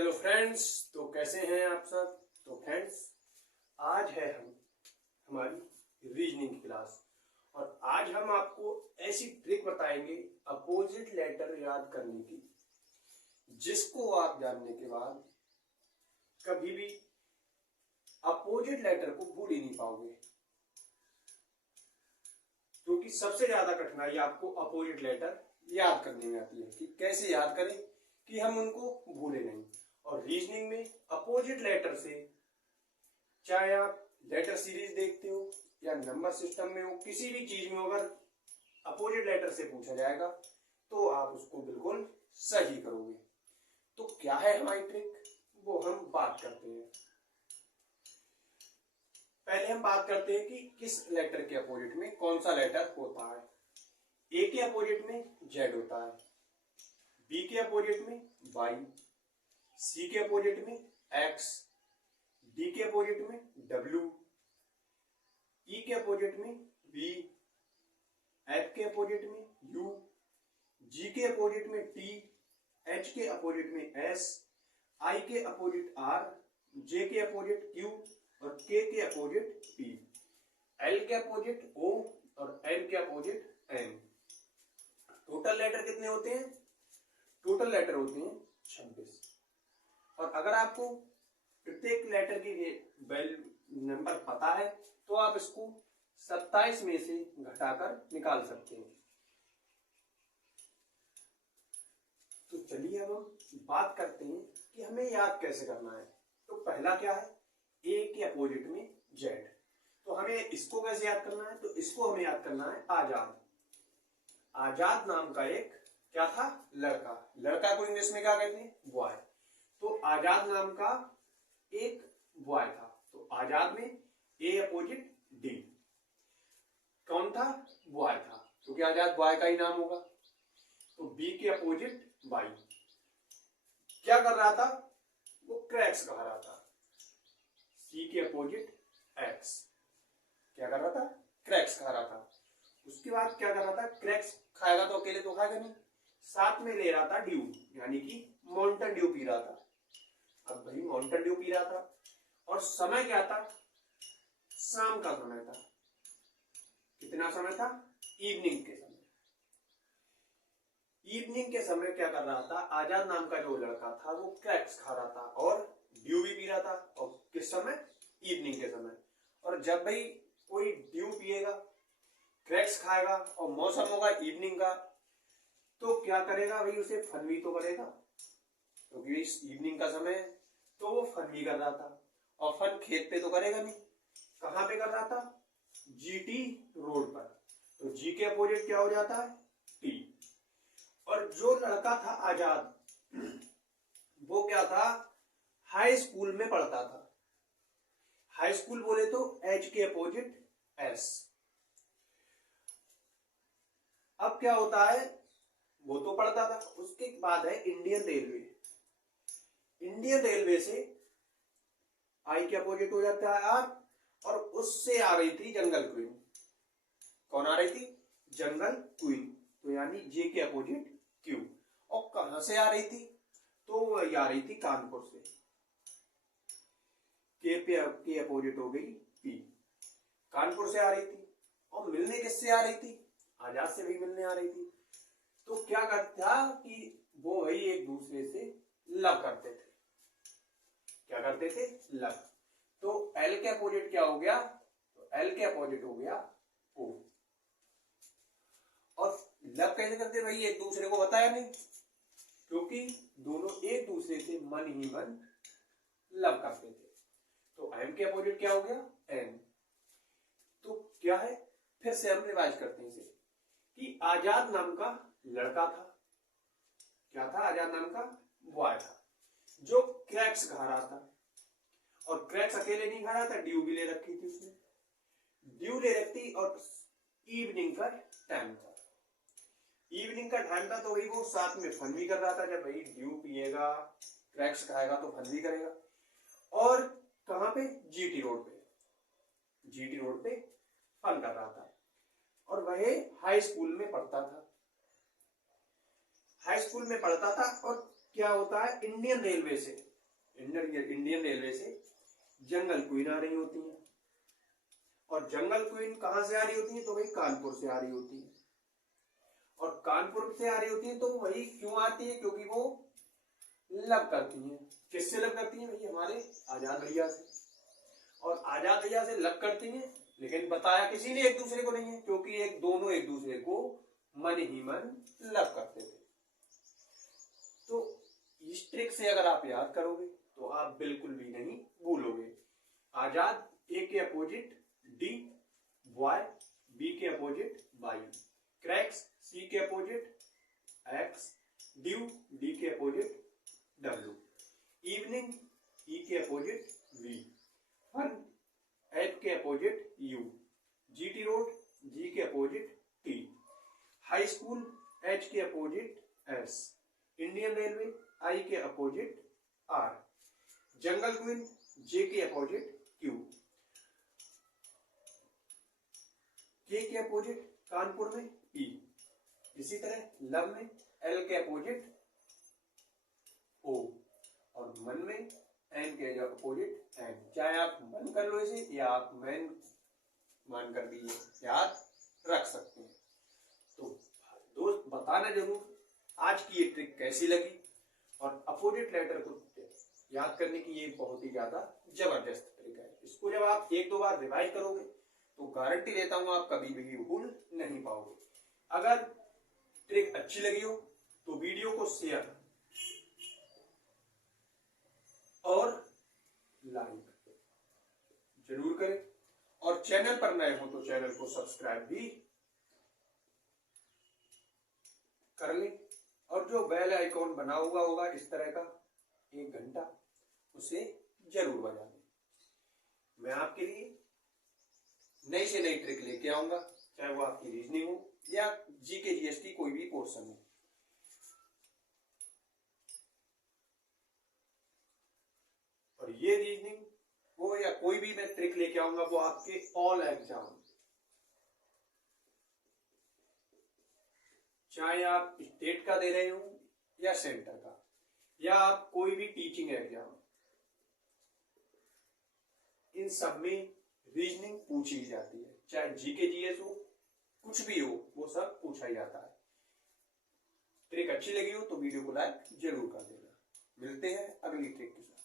Hello friends, तो कैसे हैं आप सब। तो फ्रेंड्स, आज है हमारी रीजनिंग की क्लास और आज हम आपको ऐसी ट्रिक बताएंगे अपोजिट लेटर याद करने की, जिसको आप जानने के बाद कभी भी अपोजिट लेटर को भूल ही नहीं पाओगे। क्योंकि सबसे ज्यादा कठिनाई आपको अपोजिट लेटर याद करने में आती है कि कैसे याद करें कि हम उनको भूले नहीं। और रीजनिंग में अपोजिट लेटर से, चाहे आप लेटर सीरीज देखते हो या नंबर सिस्टम में हो, किसी भी चीज में अगर अपोजिट लेटर से पूछा जाएगा तो आप उसको बिल्कुल सही करोगे। तो क्या है हमारी ट्रिक, वो हम बात करते हैं। पहले हम बात करते हैं कि किस लेटर के अपोजिट में कौन सा लेटर होता है। ए के अपोजिट में जेड होता है, बी के अपोजिट में वाई, सी के अपोजिट में एक्स, डी के अपोजिट में डब्ल्यू, ई के अपोजिट में वी, एफ के अपोजिट में यू, जी के अपोजिट में टी, एच के अपोजिट में एस, आई के अपोजिट आर, जे के अपोजिट क्यू और के अपोजिट पी, एल के अपोजिट ओ और एन के अपोजिट एन। टोटल लेटर कितने होते हैं? टोटल लेटर होते हैं 26। और अगर आपको प्रत्येक लेटर की नंबर पता है तो आप इसको 27 में से घटाकर निकाल सकते हैं। तो चलिए अब हम बात करते हैं कि हमें याद कैसे करना है। तो पहला क्या है, ए के अपोजिट में जेड। तो हमें इसको कैसे याद करना है? तो इसको हमें याद करना है आजाद। आजाद नाम का एक क्या था? लड़का। लड़का को इंग्लिश में क्या कहते हैं? बॉय। तो आजाद नाम का एक बॉय था। तो आजाद में ए अपोजिट डी। कौन था? बॉय था, क्योंकि आजाद बॉय का ही नाम होगा। तो बी के अपोजिट वाई। क्या कर रहा था? वो क्रैक्स खा रहा था। सी के अपोजिट एक्स। क्या कर रहा था? क्रैक्स खा रहा था। उसके बाद क्या कर रहा था? क्रैक्स खाएगा तो अकेले तो खाएगा नहीं, साथ में ले रहा था ड्यू, यानी कि माउंटेन ड्यू पी रहा था। अब भाई माउंटेन ड्यू पी रहा था और समय क्या था? शाम का समय था। कितना समय था? इवनिंग के समय। इवनिंग के समय क्या कर रहा था? आजाद नाम का जो लड़का था वो क्रैक्स खा रहा था और ड्यू भी पी रहा था। और किस समय? इवनिंग के समय। और जब भाई कोई ड्यू पिएगा, क्रैक्स खाएगा और मौसम होगा इवनिंग का, तो क्या करेगा भाई? उसे फन भी तो करेगा, क्योंकि तो इस इवनिंग का समय है। तो वो फन भी कर रहा था और फन खेत पे तो करेगा नहीं। कहां पे कर रहा था? जीटी रोड पर। तो जी के अपोजिट क्या हो जाता है? टी। और जो लड़का था आजाद, वो क्या था? हाई स्कूल में पढ़ता था। हाई स्कूल बोले तो एच के अपोजिट एस। अब क्या होता है? वो तो पढ़ता था। उसके बाद है इंडियन रेलवे। इंडियन रेलवे से आई के अपोजिट हो जाता है आर, और उससे आ रही थी जंगल क्वीन। कौन आ रही थी? जंगल क्वीन। तो यानी जे के अपोजिट क्यू। और कहां से आ रही थी? तो वो आ रही थी कानपुर से। के अपोजिट हो गई पी। कानपुर से आ रही थी। और मिलने किससे आ रही थी? आजाद से भी मिलने आ रही थी। तो क्या करता कि वो भाई एक दूसरे से लव करते थे। क्या करते थे? लव। तो एल के अपोजिट क्या हो गया? तो एल के अपोजिट हो गया ओ। और लव कैसे करते भाई? एक दूसरे को बताया नहीं, क्योंकि दोनों एक दूसरे से मन ही मन लव करते थे। तो एम के अपोजिट क्या हो गया? एन। तो क्या है? फिर से हम रिवाइज करते हैं इसे कि आजाद नाम का लड़का था। क्या था? आजाद नाम का बॉय था जो क्रैक्स खा रहा था। और क्रैक्स अकेले नहीं खा रहा था, ड्यू भी ले रखी थी उसने। ड्यू ले रखी और इवनिंग का टाइम था। इवनिंग का टाइम था तो वही वो साथ में फन भी कर रहा था। जब भाई ड्यू पिएगा, क्रैक्स खाएगा तो फन भी करेगा। और कहां पे? जीटी रोड पे। जीटी रोड पे फन कर रहा था। और वह हाई स्कूल में पढ़ता था। हाई स्कूल में पढ़ता था। और क्या होता है? इंडियन रेलवे से इंडियन रेलवे से जंगल क्वीन आ रही होती है। और जंगल क्वीन कहां से आ रही होती है? तो भाई कानपुर से आ रही होती है। और कानपुर से आ रही होती है तो वही क्यों आती है? क्योंकि वो लव करती है। किससे लव करती है? भाई हमारे आजाद भैया से। और आजाद भैया से लव करती है, लेकिन बताया किसी ने एक दूसरे को नहीं है, क्योंकि दोनों एक दूसरे को मन ही मन लव करते थे। तो इस ट्रिक से अगर आप याद करोगे तो आप बिल्कुल भी नहीं भूलोगे। आजाद ए के अपोजिट डी, बॉय बी के अपोजिट वाई, क्रैक्स सी के अपोजिट एक्स, ड्यू डी के अपोजिट डब्ल्यू, इवनिंग ई के अपोजिट वी, फन एफ के अपोजिट यू, जीटी रोड जी के opposite T, high school H के अपोजिट एस, इंडियन रेलवे आई के opposite are, jungle queen जे के opposite Q, के opposite Kanpur में ई, इसी तरह लव में एल के अपोजिट ओ, और मन में एन के अपोजिट एन। चाहे आप मन कर लो इसे या आप मैन मान कर भी याद रख सकते हैं। तो दोस्त बताना जरूर आज की ये ट्रिक कैसी लगी। और अपोजिट लेटर को याद करने की ये बहुत ही ज्यादा जबरदस्त ट्रिक है। इसको जब आप एक दो बार रिवाइज करोगे तो गारंटी देता हूं आप कभी भी भूल नहीं पाओगे। अगर ट्रिक अच्छी लगी हो तो वीडियो को शेयर और लाइक जरूर करें, और चैनल पर नए हो तो चैनल को सब्सक्राइब भी कर लें, और जो बेल आइकॉन बना हुआ होगा इस तरह का 1 घंटा, उसे जरूर बजा लें। मैं आपके लिए नई से नई ट्रिक लेके आऊंगा, चाहे वो आपकी रीजनिंग हो या जीके जीएसटी कोई भी पोर्शन हो। और ये रीजनिंग हो या कोई भी मैं ट्रिक लेके आऊंगा वो आपके ऑल एग्जाम, चाहे आप स्टेट का दे रहे हो या सेंटर का, या आप कोई भी टीचिंग एग्जाम, इन सब में रीजनिंग पूछी जाती है। चाहे जीके जीएस हो, कुछ भी हो, वो सब पूछा ही जाता है। ट्रिक अच्छी लगी हो तो वीडियो को लाइक जरूर कर देना। मिलते हैं अगली ट्रिक के साथ।